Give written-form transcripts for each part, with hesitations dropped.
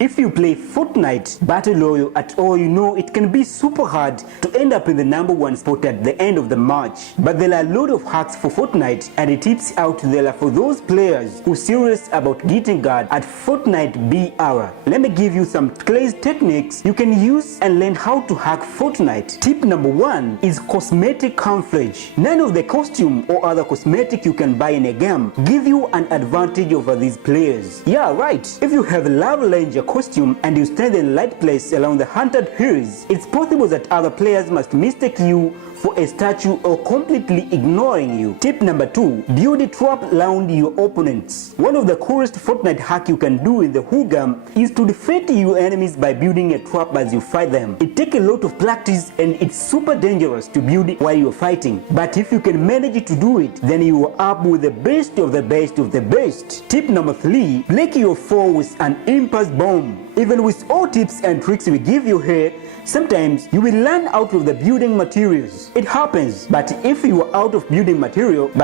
If you play Fortnite Battle Royale at all, you know it can be super hard to end up in the #1 spot at the end of the match. But there are a lot of hacks for Fortnite and tips out there for those players who are serious about getting good at Fortnite BR. Let me give you some crazy techniques you can use and learn how to hack Fortnite. Tip number 1 is cosmetic camouflage. None of the costume or other cosmetic you can buy in a game give you an advantage over these players. Yeah, right. If you have a Lava Ranger costume and you stand in the right place along the haunted hills, it's possible that other players must mistake you for a statue or completely ignoring you. Tip number 2, build a trap around your opponents. One of the coolest Fortnite hack you can do in the whole game is to defeat your enemies by building a trap as you fight them. It takes a lot of practice and it's super dangerous to build it while you're fighting. But if you can manage to do it, then you are up with the best of the best of the best. Tip number 3, break your foe with an impulse bomb. Even with all tips and tricks we give you here, sometimes you will run out of the building materials. It happens, but if you are out of building materials,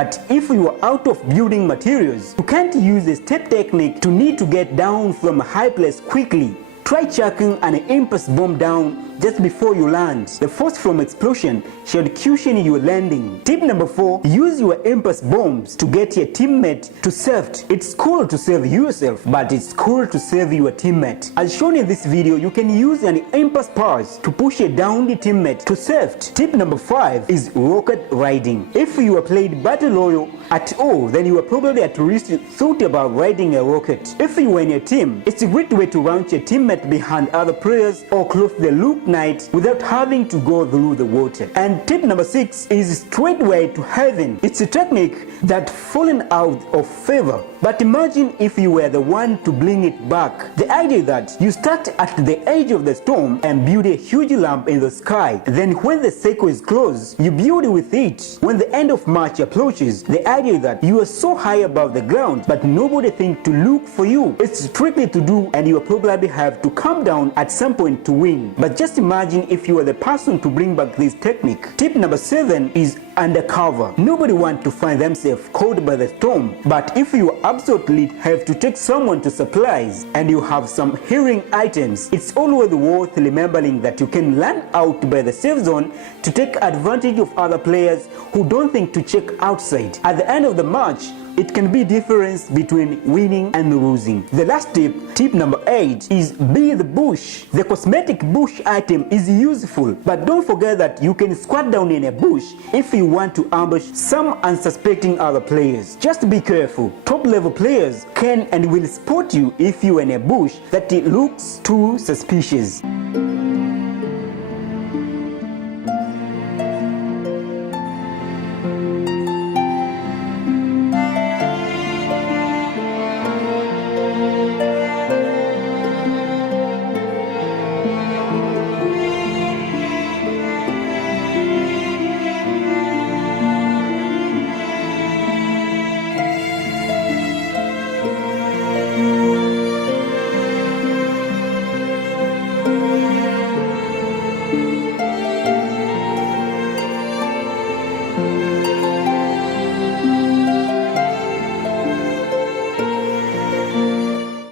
you can't use the step technique to need to get down from a high place quickly. Try chucking an impulse bomb down just before you land. The force from explosion should cushion your landing. Tip number 4, use your impulse bombs to get your teammate to safety. It's cool to save yourself, but it's cool to save your teammate. As shown in this video, you can use an impulse pass to push a downed teammate to safety. Tip number 5 is rocket riding. If you have played Battle Royale at all, then you are probably at least thought about riding a rocket. If you are in a team, it's a great way to launch a teammate behind other players or cross the loop night without having to go through the water. And tip number 6 is straightway to heaven. It's a technique that fallen out of favor, but imagine if you were the one to bring it back. The idea that you start at the edge of the storm and build a huge lamp in the sky. Then when the circle is closed, you build with it. When the end of March approaches, the idea that you are so high above the ground but nobody thinks to look for you. It's tricky to do and you probably have to come down at some point to win. But just imagine if you are the person to bring back this technique. Tip number 7 is undercover. Nobody wants to find themselves caught by the storm, but if you absolutely have to take someone to supplies and you have some healing items, it's always worth remembering that you can run out by the safe zone to take advantage of other players who don't think to check outside. At the end of the match, it can be difference between winning and losing. The last tip number 8 is be the bush. The cosmetic bush item is useful, but don't forget that you can squat down in a bush if you want to ambush some unsuspecting other players. Just be careful. Top level players can and will spot you if you are in a bush that it looks too suspicious.